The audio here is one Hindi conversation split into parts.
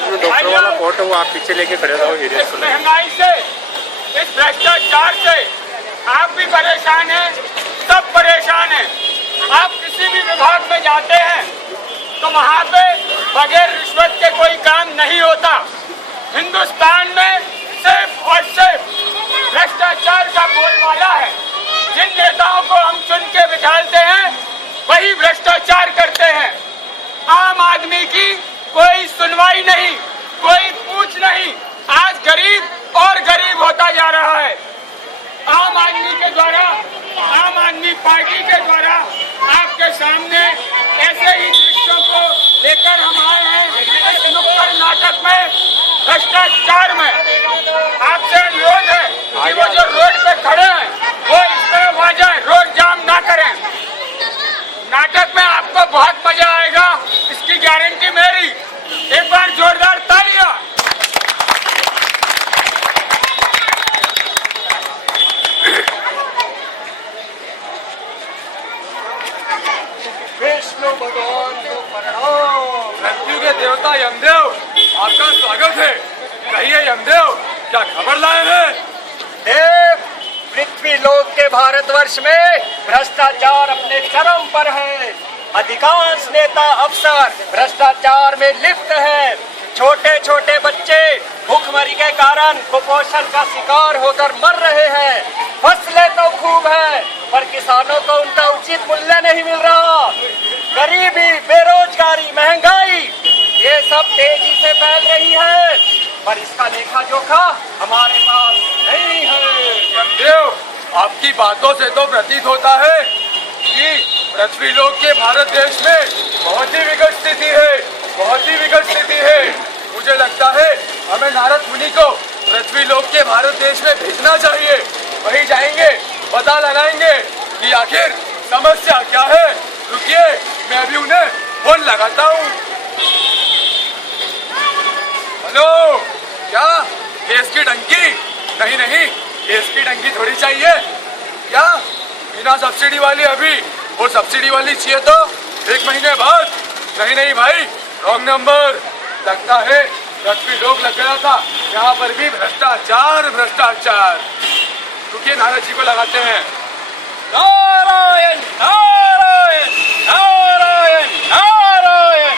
पास में डॉक्टर वाला कोर्ट है, वो आप पीछे लेके खड़े रहो। इस महंगाई से, इस भ्रष्टाचार से आप भी परेशान हैं, सब परेशान हैं। आप किसी भी विभाग में जाते हैं तो वहाँ पे बगैर रिश्वत के कोई काम नहीं होता। हिंदुस्तान में सिर्फ और सिर्फ भ्रष्टाचार का बोलबाला है। जिन नेताओं को हम चुन के बिठाते हैं वही भ्रष्टाचार करते हैं। आम आदमी की कोई सुनवाई नहीं, कोई पूछ नहीं। आज गरीब और गरीब होता जा रहा है। आम आदमी के द्वारा, आम आदमी पार्टी के द्वारा आपके सामने ऐसे ही दृश्यों को लेकर हम आए हैं। इस नुक्कड़ नाटक में, भ्रष्टाचार में आपसे अनुरोध है कि वो जो रोड पे खड़े हैं वो इस तरफ आ जाए, रोड जाम ना करें। नाटक में आपको बहुत मजा आएगा, इसकी गारंटी मेरी। एक बार जोरदार तालियां। विष्णु भगवान को प्रणाम। मृत्यु के देवता यमदेव, आपका स्वागत है। कहिए यमदेव, क्या खबर लाए हैं? देव, पृथ्वी लोक के भारतवर्ष में भ्रष्टाचार अपने चरम पर है। अधिकांश नेता अफसर भ्रष्टाचार में लिप्त हैं। छोटे छोटे बच्चे भूखमरी के कारण कुपोषण का शिकार होकर मर रहे हैं। फसलें तो खूब है पर किसानों को उनका उचित मूल्य नहीं मिल रहा। गरीबी, बेरोजगारी, महंगाई ये सब तेजी से फैल रही है, पर इसका लेखा जोखा हमारे पास नहीं है। यमदेव, आपकी बातों से तो प्रतीत होता है कि पृथ्वी लोक के भारत देश में बहुत ही विकट स्थिति है, बहुत ही विकट स्थिति है। मुझे लगता है हमें नारद मुनि को पृथ्वी लोक के भारत देश में भेजना चाहिए। वहीं जाएंगे, पता लगाएंगे कि आखिर समस्या क्या है। रुकिए, मैं अभी उन्हें फोन लगाता हूँ। हेलो, क्या गैस की टंकी? नहीं नहीं, गैस की टंकी थोड़ी चाहिए। क्या बिना सब्सिडी वाली अभी, और सब्सिडी वाली चाहिए तो 1 महीने बाद? नहीं नहीं भाई, रॉन्ग नंबर। लगता है पृथ्वी लोक लग गया था, यहाँ पर भी भ्रष्टाचार भ्रष्टाचार। रुकिए, नारद जी को लगाते हैं। नारायण नारायण नारायण नारायण।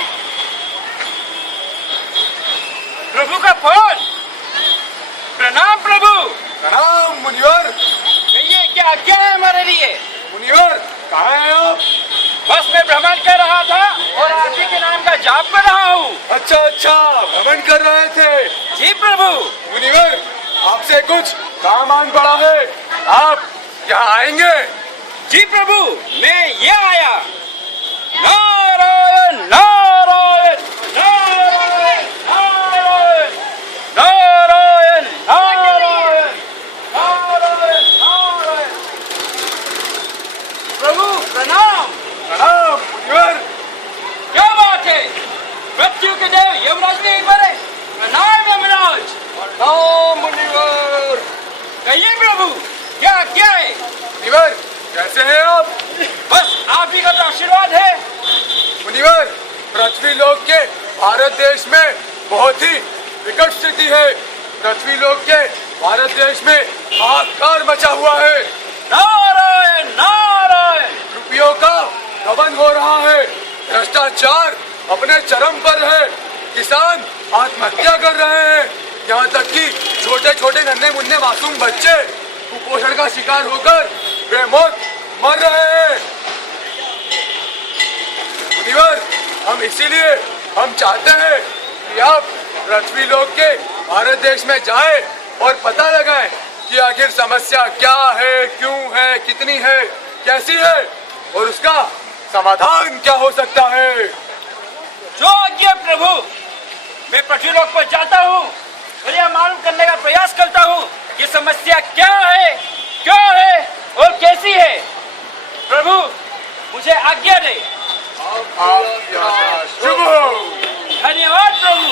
प्रभु का फोन। प्रणाम प्रभु। प्रणाम मुनिवर। ये क्या क्या है हमारे लिए? मुनिवर, कहाँ हैं आप? बस मैं भ्रमण कर रहा था और आप ही के नाम का जाप कर रहा हूँ। अच्छा अच्छा, भ्रमण कर रहे थे। जी प्रभु। मुनिवर, आपसे कुछ काम आन पड़ा है, आप यहाँ आएंगे? जी प्रभु, मैं ये आया। नारायण नारायण नारायण नारायण नारायण नारायण नारायण नारायण। प्रभु प्रणाम। प्रणाम मुनिवर। क्या बात है? मृत्यु के देव यमराज नहीं मरे। प्रणाम यमराज। प्रणाम मुनिवर। कहिए प्रभु, क्या क्या है? मुनिवर, कैसे हैं आप? बस आप ही का तो आशीर्वाद है। मुनिवर, पृथ्वी लोक के भारत देश में बहुत ही विकट स्थिति है। पृथ्वी लोक के भारत देश में हाहाकार मचा हुआ है। नारायण नारायण। रुपयों का गबन हो रहा है, भ्रष्टाचार अपने चरम पर है, किसान आत्महत्या कर रहे हैं, यहाँ तक कि छोटे छोटे नन्हे मुन्ने मासूम बच्चे कुपोषण का शिकार होकर बेमौत मर रहे हैं। मुनिवर, हम इसीलिए हम चाहते हैं कि आप पृथ्वी लोक के भारत देश में जाएं और पता लगाएं कि आखिर समस्या क्या है, क्यों है, कितनी है, कैसी है और उसका समाधान क्या हो सकता है। जो आज्ञा प्रभु। मैं पृथ्वी लोक पर जाता हूँ और यह मालूम करने का प्रयास करता हूँ कि समस्या क्या है, क्यों है और कैसी है। प्रभु मुझे आज्ञा दे। शुभ हो। धन्यवाद प्रभु।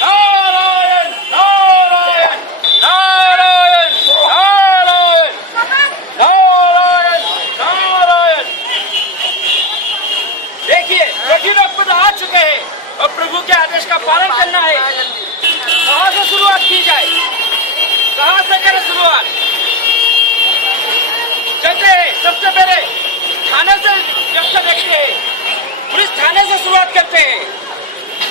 नारायण नारायण नारायण नारायण नारायण नारायण। देखिए, पृथ्वी लोक पर आ चुके हैं और प्रभु के आदेश का पालन शुरुआत की जाए? कहाँ से करें शुरुआत? चलते हैं, सबसे पहले थाने से रक्षा देखते हैं। पुलिस थाने से शुरुआत करते हैं।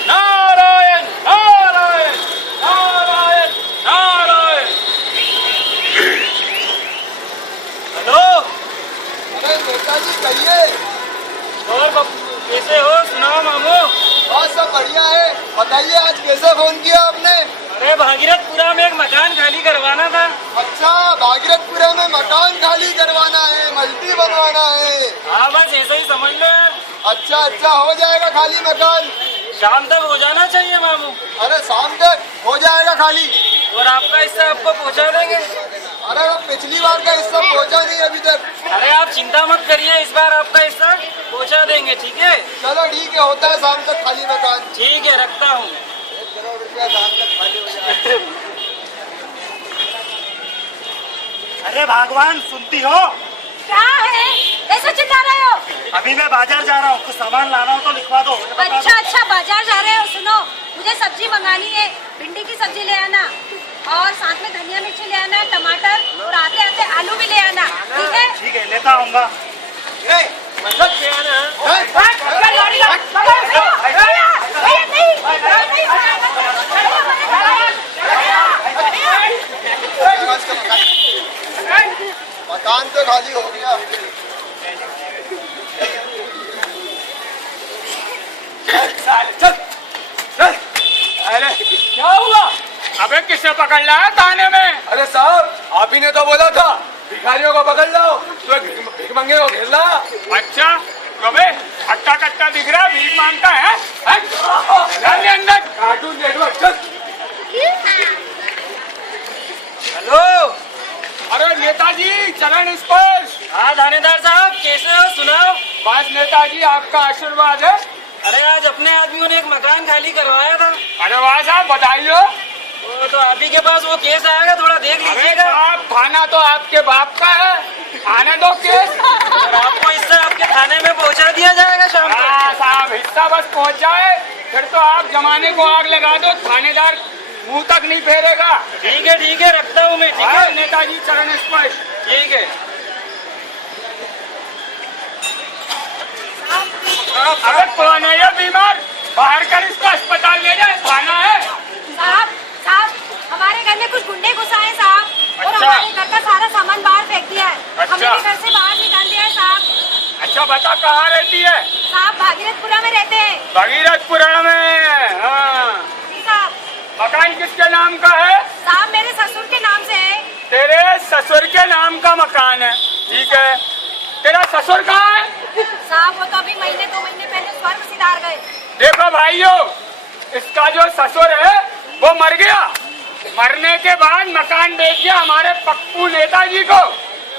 नारायण नारायण नारायण नारायण। हेलो, अरे नेताजी कहिए। और कैसे हो? सुनाओ मामू। बस सब बढ़िया है। बताइए आज कैसे फोन किया आपने? अरे भागीरथपुरा में एक मकान खाली करवाना था। अच्छा, भागीरथपुरा में मकान खाली करवाना है, मल्टी बनवाना है। हाँ बस ऐसा ही समझ लो। अच्छा अच्छा, हो जाएगा खाली मकान। शाम तक हो जाना चाहिए मामू। अरे शाम तक हो जाएगा खाली। और आपका हिस्सा आपको पहुंचा देंगे। अरे वो पिछली बार का हिस्सा पहुंचा नहीं अभी तक। अरे आप चिंता मत करिए, इस बार आपका हिस्सा पहुंचा देंगे। ठीक है? चलो ठीक है, होता है शाम तक खाली मकान। ठीक है, रखता हूँ। 1 करोड़ रुपया शाम तक खाली हो जाएगा। अरे भगवान, सुनती हो? क्या है? ऐसे चिल्ला रहे हो? अभी मैं बाजार जा रहा हूँ, कुछ सामान लाना हो तो लिखवा दो। अच्छा अच्छा, बाजार जा रहे हो? सुनो, मुझे सब्जी मंगानी है। भिंडी की सब्जी ले आना और साथ में धनिया मिर्ची ले आना, टमाटर, और आते आते आलू भी ले आना। ठीक है? ठीक है, लेता आऊँगा। मतलब ले आना। मकान तो खाली हो गया। अरे क्या हुआ? अबे किसे पकड़ लाया थाने में? अरे साहब, आप ही ने तो बोला था भिखारियों को पकड़ लो, तो भिखमंगे को घेर ला। अच्छा, अबे हट्टा कट्टा दिख रहा है, भीख मांगता है? डाल अंदर। कार्टून नेटवर्क चल। हेलो, अरे नेताजी चरण स्पर्श। हाँ थानेदार साहब, कैसे हो? सुनाओ। बस नेताजी आपका आशीर्वाद है। अरे आज अपने आदमियों ने एक मकान खाली करवाया था। अरे वाह साहब, बताइए। वो तो आप ही के पास वो केस आएगा, थोड़ा देख लीजिएगा। साहब, थाना तो आपके बाप का है, आने दो केस। और आपको हिस्सा आपके थाने में पहुंचा दिया जाएगा शाम को। हाँ साहब, हिस्सा बस पहुंच जाए, फिर तो आप जमाने को आग लगा दो, थानेदार मुंह तक नहीं फेरेगा। ठीक है, रखता हूँ मैं। ठीक है नेताजी, चरण स्पर्श। ठीक है। अबे कौन है ये बीमार? बाहर कर इसको, अस्पताल ले जाए, थाना है। साहब साहब, हमारे घर में कुछ गुंडे घुस आए साहब, और अच्छा। हमारे घर का सारा सामान बाहर फेंक दिया है। अच्छा। हमें भी घर से बाहर निकाल दिया है साहब। अच्छा बता, कहाँ रहती है? साहब भागीरथपुरा में रहते हैं। भागीरथपुरा में? हाँ। जी साहब। मकान किसके नाम का है? साहब मेरे ससुर के नाम से है। तेरे ससुर के नाम का मकान है? ठीक है। तेरा ससुर कहाँ है? साहब वो तो अभी 2 महीने पहले स्वर्ग सिधार गए। देखो भाइयों, इसका जो ससुर है वो मर गया। मरने के बाद मकान बेच दिया हमारे पप्पू नेताजी को,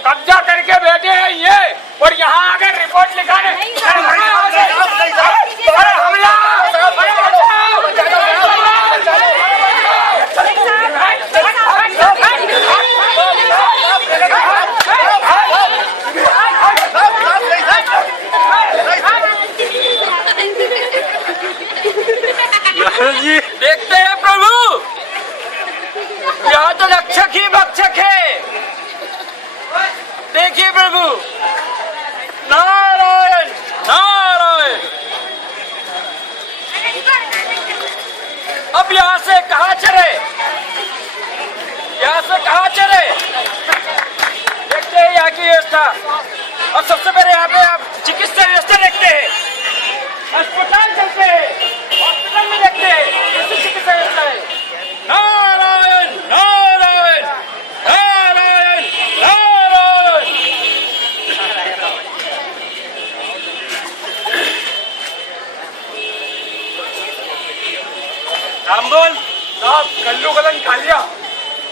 कब्जा करके बैठे हैं ये, और यहाँ आकर रिपोर्ट लिखाने। नहीं साहब, अरे हमला! देखते हैं प्रभु, यहाँ तो रक्षक ही भक्षक है। देखिए प्रभु, नारायण नारायण। अब यहाँ से कहाँ चले? यहाँ से कहाँ चले? देखते हैं यहाँ की व्यवस्था। और सबसे पहले यहाँ पे आप चिकित्सा व्यवस्था देखते हैं, अस्पताल चलते हैं, हॉस्पिटल में देखते हैं कैसी चिकित्सा व्यवस्था है। नारायण नारायण नारायण नारायण। नाम बोल। साहब, कल्लू गलन कालिया।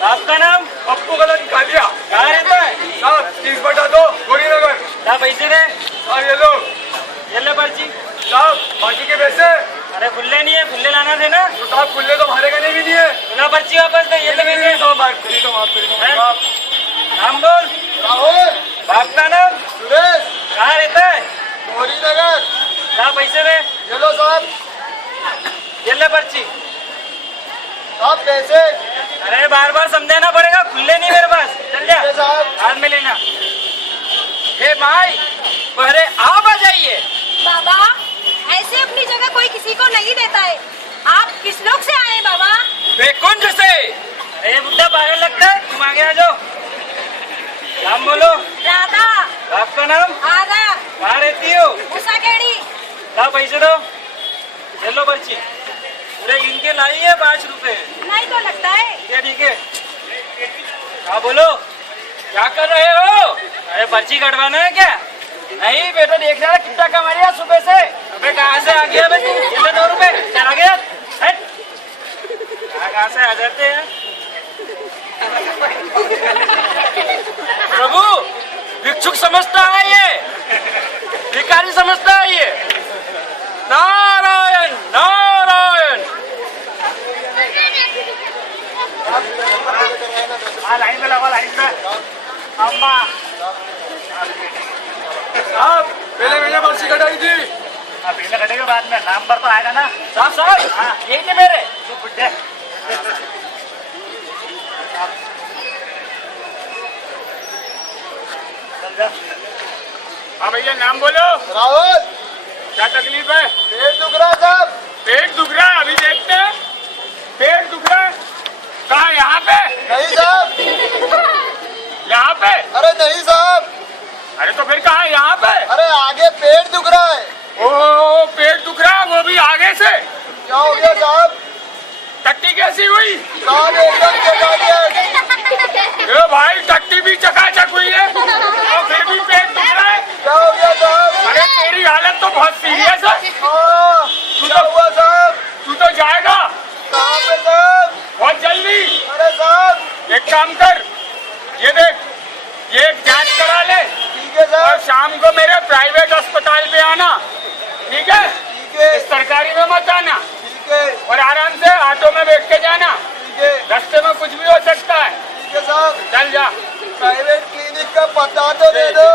आपका नाम? पप्पू गलन कालिया। कहाँ रहता है? साहब 30/2 गोरीनगर। क्या पैसे दे? और ये लो। ये ले पर्ची। साहब बाकी के पैसे? अरे खुले नहीं है, खुले लाना थे ना। तो साहब खुले तो हमारे कहने भी नहीं है। बिना पर्ची वापस दे। ये ले पैसे। माफ करी तो माफ करी हैं? साहब। नाम बोल। राहुल। बाप का नाम? सुरेश। कहाँ रहता है? गोरीनगर। क्या पैसे दे? ये लो साहब। ये ले पर्ची। साहब पैसे। अरे बार बार समझाना पड़ेगा, खुले नहीं मेरे पास। चल जा, साहब। हाथ में लेना। हे भाई, पहले आप आ जाइए। बाबा ऐसे अपनी जगह कोई किसी को नहीं देता है। आप किस लोग से आए हैं बाबा? बेकुंज से। अरे बुड्ढा पागल लगता है, तुम आगे आ जाओ। नाम बोलो। राधा। आपका नाम? आधा। कहाँ रहती हो? मुसाखेड़ी। ला पैसे दो। चलो पर्ची पूरे गिन के लाई है, 5 रुपए। नहीं तो लगता है। ठीक है। हाँ बोलो, क्या कर रहे हो? अरे पर्ची कटवाना है क्या? नहीं बेटा, देख रहा है कितना कमा लिया सुबह से। अबे कहाँ से आ गया बे तू? ये ले 2 रुपए, चला गया। हट। कहाँ से आ जाते हैं? प्रभु, भिक्षुक समझता है ये, भिखारी समझता है ये। नारायण नारायण। हाँ लाइन में लगा, लाइन में। अम्मा साहब, पहले मैंने पर्ची कटाई थी। अब पहले कटेगा, बाद में नंबर तो आएगा ना। साहब साहब, हाँ। यही थे मेरे। तू बुड्ढे चल जा। हाँ भैया नाम बोलो। राहुल, क्या तकलीफ है? पेट दुख रहा है साहब। पेट दुख रहा है, अभी देखते हैं। पेट दुख रहा है कहाँ? यहाँ पे? नहीं साहब। यहाँ पे? अरे नहीं साहब। अरे तो फिर कहाँ? यहाँ पे? अरे आगे पेट दुख रहा है। ओह पेट दुख रहा है, वो भी आगे से। क्या हो गया साहब? टट्टी कैसी हुई? साहब एकदम चकाचक। ए भाई टट्टी भी चकाचक हुई है और फिर भी पेट दुख रहा है। क्या हो गया साहब? अरे तेरी हालत तो बहुत सीरियस है। हाँ, क्या हुआ साहब? तू तो जाएगा कहाँ पे साहब? बहुत जल्दी। अरे साहब। एक काम कर, ये देख, ये एक जांच करा ले ठीक है और साहब। शाम को मेरे प्राइवेट अस्पताल पे आना, ठीक है? ठीक है। इस सरकारी में मत आना ठीक है। और आराम से ऑटो में बैठ के जाना। ठीक है। रास्ते में कुछ भी हो सकता है। ठीक है साहब। चल जा। प्राइवेट क्लिनिक का पता तो दे दो।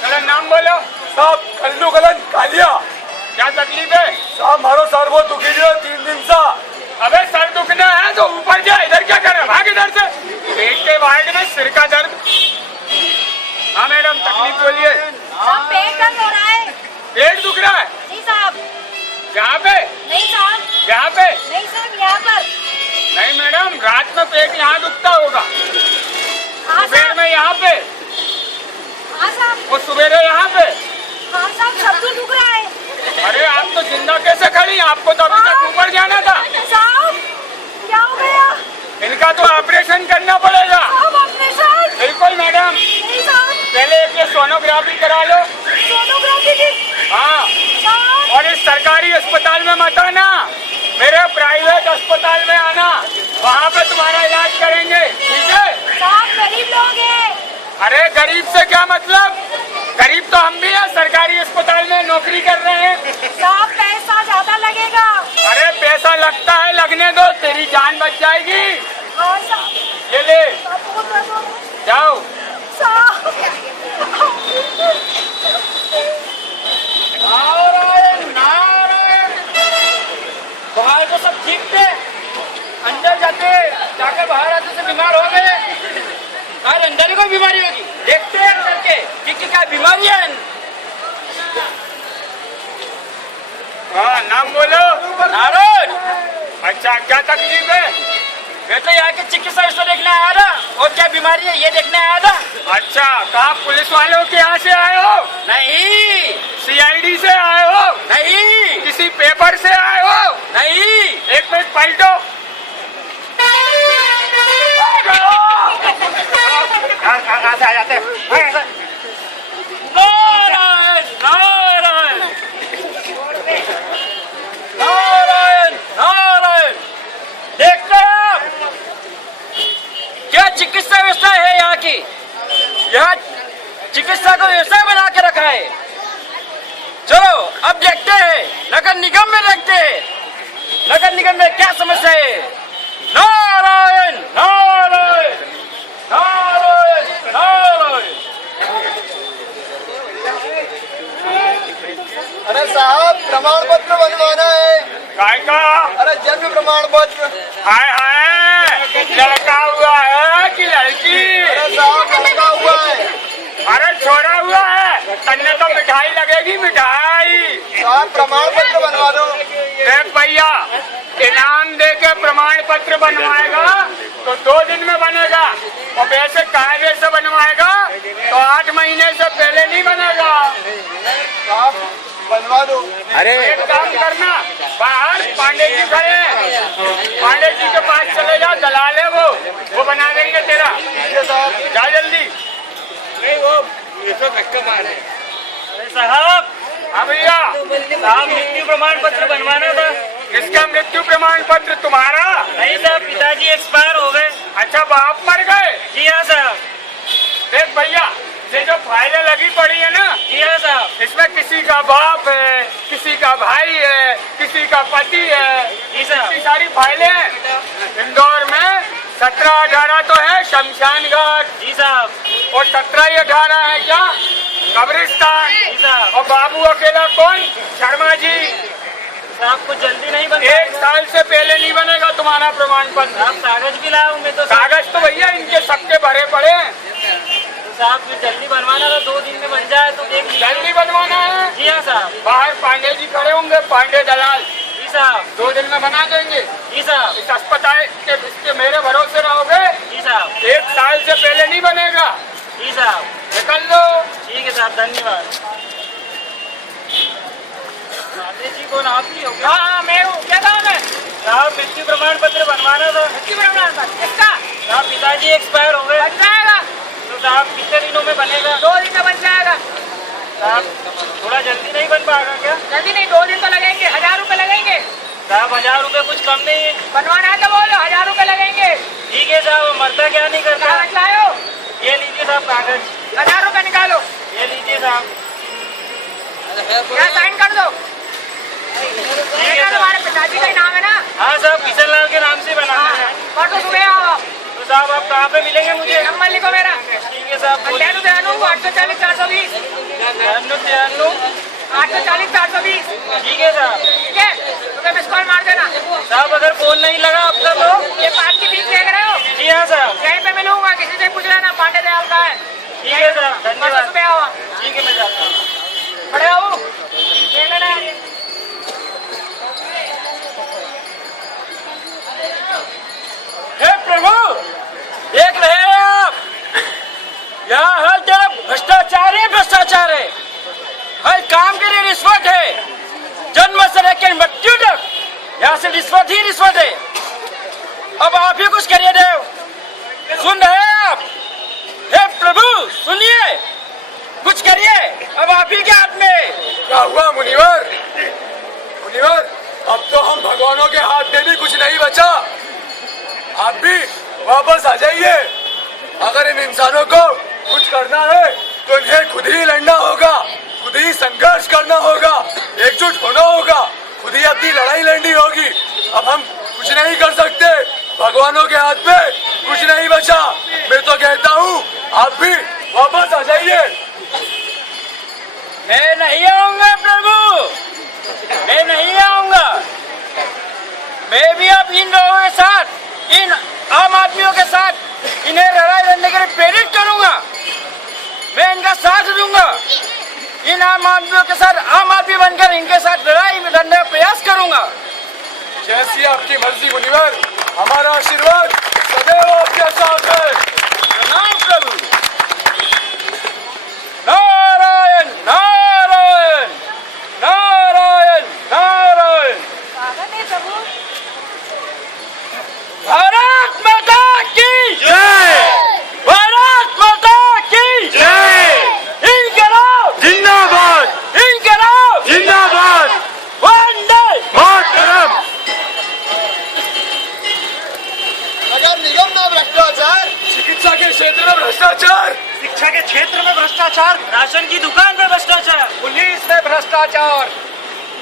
चलो नाम बोलो। साहब, कल्लू गलन कालिया। क्या तकलीफ है? साहब, मारो सर बहुत दुखी है 3 दिन से। अबे सर दुखना है तो ऊपर जा, इधर क्या कर रहा है? भाग इधर से। पेट के भाग में सिर का दर्द। हाँ मैडम, तकलीफ बोलिए। साहब पेट दर्द हो रहा है। पेट दुख रहा है? नहीं साहब। यहाँ पे? नहीं साहब। यहाँ पे? नहीं साहब, यहाँ पर। नहीं मैडम, रात में पेट यहाँ दुखता होगा, हाँ दोपहर साहब। में यहाँ पे हाँ साहब। और सवेरे यहाँ पे। हाँ साहब, सब कुछ दुख रहा है। अरे आप तो जिंदा कैसे खड़ी? आपको तो अभी तक ऊपर जाना था। साहब क्या हो गया? इनका तो ऑपरेशन करना पड़ेगा। साहब ऑपरेशन? बिल्कुल मैडम, नहीं साहब। पहले एक ये सोनोग्राफी करा लो। सोनोग्राफी की? हाँ, साहब। और इस सरकारी अस्पताल में मत आना, मेरे प्राइवेट अस्पताल में आना, वहाँ पे तुम्हारा इलाज करेंगे, ठीक है? साहब गरीब लोग हैं। अरे गरीब से क्या मतलब? गरीब तो हम भी हैं, सरकारी अस्पताल में नौकरी कर रहे हैं। साहब पैसा ज्यादा लगेगा। अरे पैसा लगता है, लगने दो, तेरी जान बच जाएगी। हाँ साहब। ये ले, साहब बहुत दर्द हो रहा है। जाओ। साहब। नारायण नारायण। बाहर तो सब ठीक थे, अंदर जाकर बाहर आते से बीमार हो गए। आज अंदर ही कोई बीमारी होगी, देखते हैं अंदर के कि क्या बीमारी है। हाँ नाम बोलो। नारायण। अच्छा क्या तकलीफ है? मैं तो यहाँ के चिकित्सा उसको देखने आया था, और क्या बीमारी है ये देखने आया था। अच्छा, कहाँ पुलिस वालों के यहाँ से आए हो? नहीं। CID से आए हो? नहीं। किसी पेपर से आए हो? नहीं। एक मिनट पलटो। कहाँ से आ जाते हैं? नारायण नारायण नारायण नारायण। देखते हैं आप क्या चिकित्सा व्यवस्था है यहाँ की। यहाँ चिकित्सा को व्यवसाय बना के रखा है। चलो अब देखते हैं, नगर निगम में देखते हैं, नगर निगम में क्या समस्या है। नारायण नारायण नारायण नारायण। अरे साहब प्रमाण पत्र बनवाना है। प्रमाण पत्र। हाय हाय, लड़का हुआ है कि लड़की? अरे साहब लड़का हुआ है। अरे छोरा हुआ है, तन्ने तो मिठाई लगेगी, मिठाई। साहब प्रमाण पत्र बनवा दो। देख भैया, इनाम दे के प्रमाण पत्र बनवाएगा तो 2 दिन में बनेगा, और वैसे कायदे से बनवाएगा तो 8 महीने से पहले नहीं बनेगा। साहब बनवा दो। अरे एक काम करना, बाहर पांडे जी खड़े हैं, पांडे जी के पास चले जा, दलाल है वो बना देंगे तेरा। ठीक है साहब। जा जल्दी। नहीं वो ये तो धक्का मारे। अरे साहब, हाँ भैया, साहब मृत्यु प्रमाण पत्र बनवाना था। किसका मृत्यु प्रमाण पत्र? तुम्हारा? नहीं साहब, पिताजी एक्सपायर हो गए। अच्छा, बाप मर गए? जी हाँ साहब। देख भैया, ये जो फाइलें लगी पड़ी है ना, जी हाँ साहब। इसमें किसी का बाप है, किसी का भाई है, किसी का पति है, जी साहब। इतनी सारी फाइलें हैं। इंदौर में 17-18 तो है शमशान घाट, जी साहब। और 17-18 है क्या कब्रिस्तान। जी साहब। और बाबू अकेला कौन? शर्मा जी। साहब कुछ जल्दी नहीं बन 1 साल से पहले नहीं बनेगा तुम्हारा प्रमाण पत्र। आप कागज भी लाऊं मैं तो। कागज तो भैया इनके सबके भरे पड़े हैं। तो साहब कुछ जल्दी बनवाना था, 2 दिन में बन जाए तो देख लीजिए। जल्दी बनवाना है। जी हाँ साहब। बाहर पांडे जी खड़े होंगे, पांडे दलाल, जी साहब। 2 दिन में बना देंगे। जी साहब। इस अस्पताल के इसके मेरे भरोसे रहोगे। जी साहब। 1 साल से पहले नहीं बनेगा। जी साहब। निकल लो। ठीक है साहब, धन्यवाद। पांडे जी कौन, आपकी हो क्या? हाँ, मैं हूँ। क्या काम है? साहब मृत्यु प्रमाण पत्र बनवाना था। मृत्यु प्रमाण पत्र किसका? साहब पिताजी एक्सपायर हो गए। बन जाएगा। तो साहब कितने दिनों में बनेगा? 2 दिन में बन जाएगा। साहब थोड़ा जल्दी नहीं बन पाएगा क्या? जल्दी नहीं, 2 दिन तो लगेंगे। 1000 रुपए लगेंगे। साहब 1000 रुपये कुछ कम नहीं है। बनवाना है तो बोलो, 1000 रुपए लगेंगे। ठीक है साहब, मरता क्या नहीं करता। कागज लाओ। ये लीजिए साहब कागज। 1000 रुपए निकालो। ये लीजिए साहब। क्या साइन कर दो। ठीक है बेटा साहब। तुम्हारे पिताजी का ही नाम है ना? हाँ साहब, किशन लाल के नाम से बनाना है। फोटो सुबह आओ। तो साहब आप कहाँ पे मिलेंगे मुझे? नंबर लिखो मेरा। ठीक है साहब। 840 420। 840 420। ठीक है साहब। ठीक है, तुम्हें मिस कॉल मार देना। साहब अगर फोन नहीं लगा आपका तो? ये पार्क की बीच देख रहे हो? जी हाँ साहब। यहीं पे मिलूंगा, किसी से पूछ लेना पांडे दयाल का है। ठीक है साहब, धन्यवाद। सुबह आओ। ठीक है, मैं जाता हूँ। खड़े हो, देख लेना यार। हे प्रभु, देख रहे हैं आप, यहाँ हर तरफ भ्रष्टाचार ही भ्रष्टाचार है। हर काम के लिए रिश्वत है, जन्म से लेकर मृत्यु तक यहाँ से रिश्वत ही रिश्वत है। अब आप ही कुछ करिए देव, सुन रहे हैं आप? हे प्रभु सुनिए, कुछ करिए, अब आप ही के हाथ में। क्या हुआ मुनिवर? मुनिवर, अब तो हम भगवानों के हाथ में भी कुछ नहीं बचा। आप भी वापस आ जाइए। अगर इन इंसानों को कुछ करना है तो इन्हें खुद ही लड़ना होगा, खुद ही संघर्ष करना होगा, एकजुट होना होगा, खुद ही अपनी लड़ाई लड़नी होगी। अब हम कुछ नहीं कर सकते, भगवानों के हाथ में कुछ नहीं बचा। मैं तो कहता हूँ आप भी वापस आ जाइए। मैं नहीं आऊंगा प्रभु, मैं नहीं आऊंगा। मैं भी अब इन लोगों के साथ, इन आम आदमियों के साथ इन्हें लड़ाई लड़ने के लिए प्रेरित करूंगा। मैं इनका साथ दूंगा, इन आम आदमियों के साथ आम आदमी बनकर इनके साथ लड़ाई लड़ने का प्रयास करूंगा। जैसी आपकी मर्जी मुनिवर, हमारा आशीर्वाद सदैव आपके साथ है। प्रणाम प्रभु। नारायण नारायण नारायण नारायण। स्वागत है प्रभु। भारत माता की जय, भारत माता की जय। इनकलाब जिंदाबाद, इनकलाब जिंदाबाद, वंदे मातरम। नगर निगम में भ्रष्टाचार, चिकित्सा के क्षेत्र में भ्रष्टाचार, शिक्षा के क्षेत्र में भ्रष्टाचार, राशन की दुकान में भ्रष्टाचार, पुलिस में भ्रष्टाचार,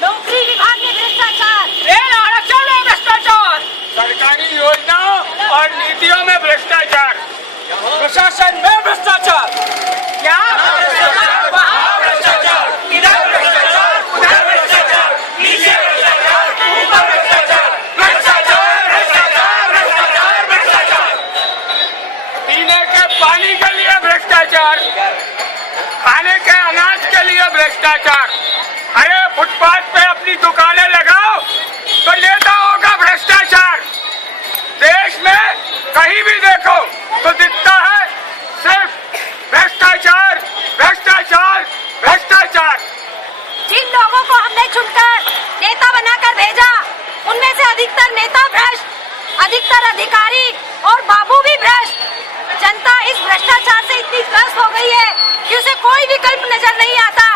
नौकरी विभाग में भ्रष्टाचार, रेल आरक्षण में भ्रष्टाचार, सरकारी योजनाओं और नीतियों में भ्रष्टाचार, प्रशासन में भ्रष्टाचार। क्या वहाँ भ्रष्टाचार, इधर भ्रष्टाचार, उधर भ्रष्टाचार, नीचे भ्रष्टाचार, ऊपर भ्रष्टाचार, भ्रष्टाचार भ्रष्टाचार। अरे फुटपाथ पे अपनी दुकानें लगाओ तो नेता होगा भ्रष्टाचार। देश में कहीं भी देखो तो दिखता है सिर्फ भ्रष्टाचार, भ्रष्टाचार, भ्रष्टाचार। जिन लोगों को हमने चुनकर नेता बनाकर भेजा, उनमें से अधिकतर नेता भ्रष्ट, अधिकतर अधिकारी और बाबू भी भ्रष्ट। जनता इस भ्रष्टाचार से इतनी त्रस्त हो गई है कि उसे कोई विकल्प नजर नहीं आता।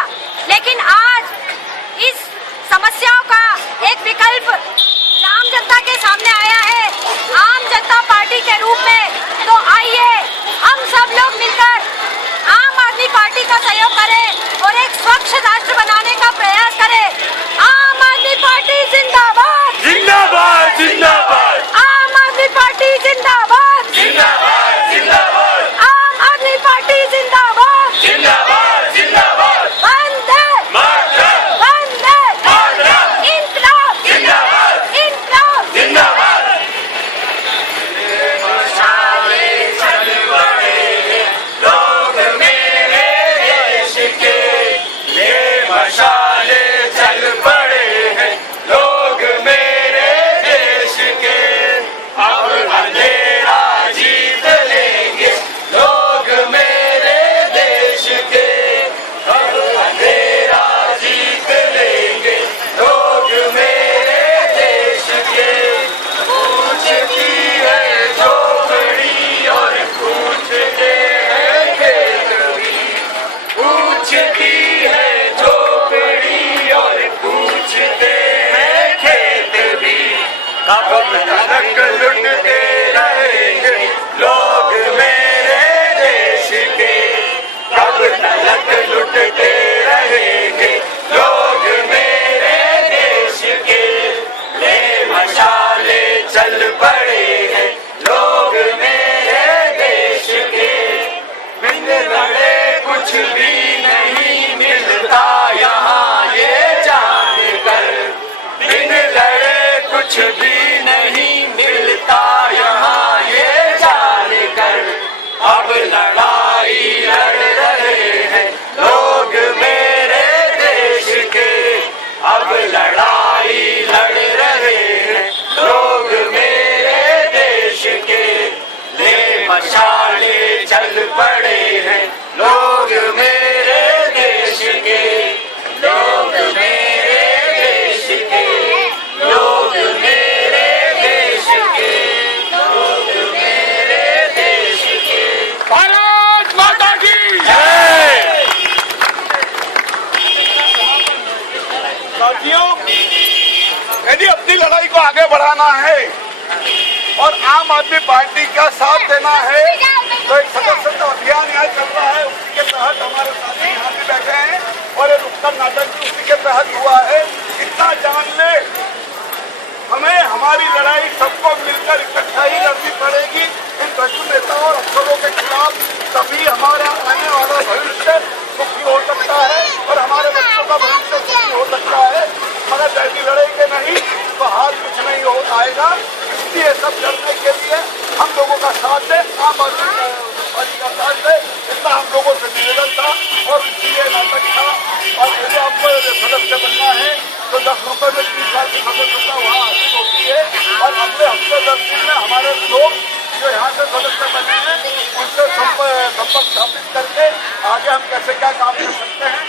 लेकिन आज इस समस्याओं का एक विकल्प आम जनता के सामने आया है, आम जनता पार्टी के रूप में। तो आइए हम सब लोग मिलकर आम आदमी पार्टी का सहयोग करें और एक स्वच्छ राष्ट्र बनाने का प्रयास करें। आम आदमी पार्टी जिंदाबाद, जिंदाबाद, जिंदाबाद, आम आदमी पार्टी जिंदाबाद, जिंदाबाद, जिंदाबाद, आम आदमी पार्टी जिंदाबाद, जिंदाबाद, जिंदाबाद, वंदे मातरम, वंदे मातरम, इंकलाब, जिंदाबाद, इंकलाब, जिंदाबाद। मशाले चल पड़े हैं लोग मेरे देश के, अब अंधेरा जीत लेंगे लोग मेरे देश के, अब अंधेरा जीत लेंगे लोग मेरे देश के। पूछती है झोपड़ी और पूछते हैं खेत भी, पूछती है झोपड़ी और पूछते हैं खेत भी, कब तक लुटते रहेंगे लोग मेरे देश के, कब तक लुटते रहेंगे लोग मेरे देश के। ले मशाले चल पड़े हैं लोग मेरे देश के, बिन लड़े कुछ भी नहीं मिलता यहाँ ये जानकर, बिन लड़े कुछ भी नहीं मिलता यहाँ ये जानकर। अब लड़ाई लड़ रहे हैं लोग मेरे देश के, अब लड़ाई लड़ रहे हैं लोग मेरे देश के। ले मशाले चल पड़े हैं लोग मेरे देश के, लोग मेरे देश के, लोग मेरे देश के, लोग मेरे देश के। भारत माता की जय। साथियों, यदि अपनी लड़ाई को आगे बढ़ाना है और आम आदमी पार्टी का साथ देना है तो एक सदस्यता अभियान यहाँ चल रहा है, उसी के तहत हमारे साथी यहाँ भी बैठे हैं और ये नुक्कड़ नाटक भी उसी के तहत हुआ है। इतना जान ले, हमें हमारी लड़ाई सबको मिलकर इकट्ठा ही लड़नी पड़ेगी इन भ्रष्ट नेताओं और अफसरों के खिलाफ। तभी हमारा आने वाला भविष्य सुखी हो सकता है और हमारे बच्चों का भविष्य सुखी हो सकता है। मगर जैसी लड़ेंगे नहीं तो हाल कुछ नहीं हो पाएगा। इसलिए सब करने के लिए हम लोगों का साथ है, आम आदमी पार्टी का साथ है, इतना हम लोगों से निवेदन था और इसलिए नाटक था। और यदि आपको सदस्य बनना है तो 10 रुपये में 3 साल की सदस्यता वहाँ हासिल होती है। और अगले हफ्ते 10 दिन में हमारे लोग जो यहाँ से सदस्य बने हैं उनसे संपर्क स्थापित करके आगे हम कैसे क्या काम कर सकते हैं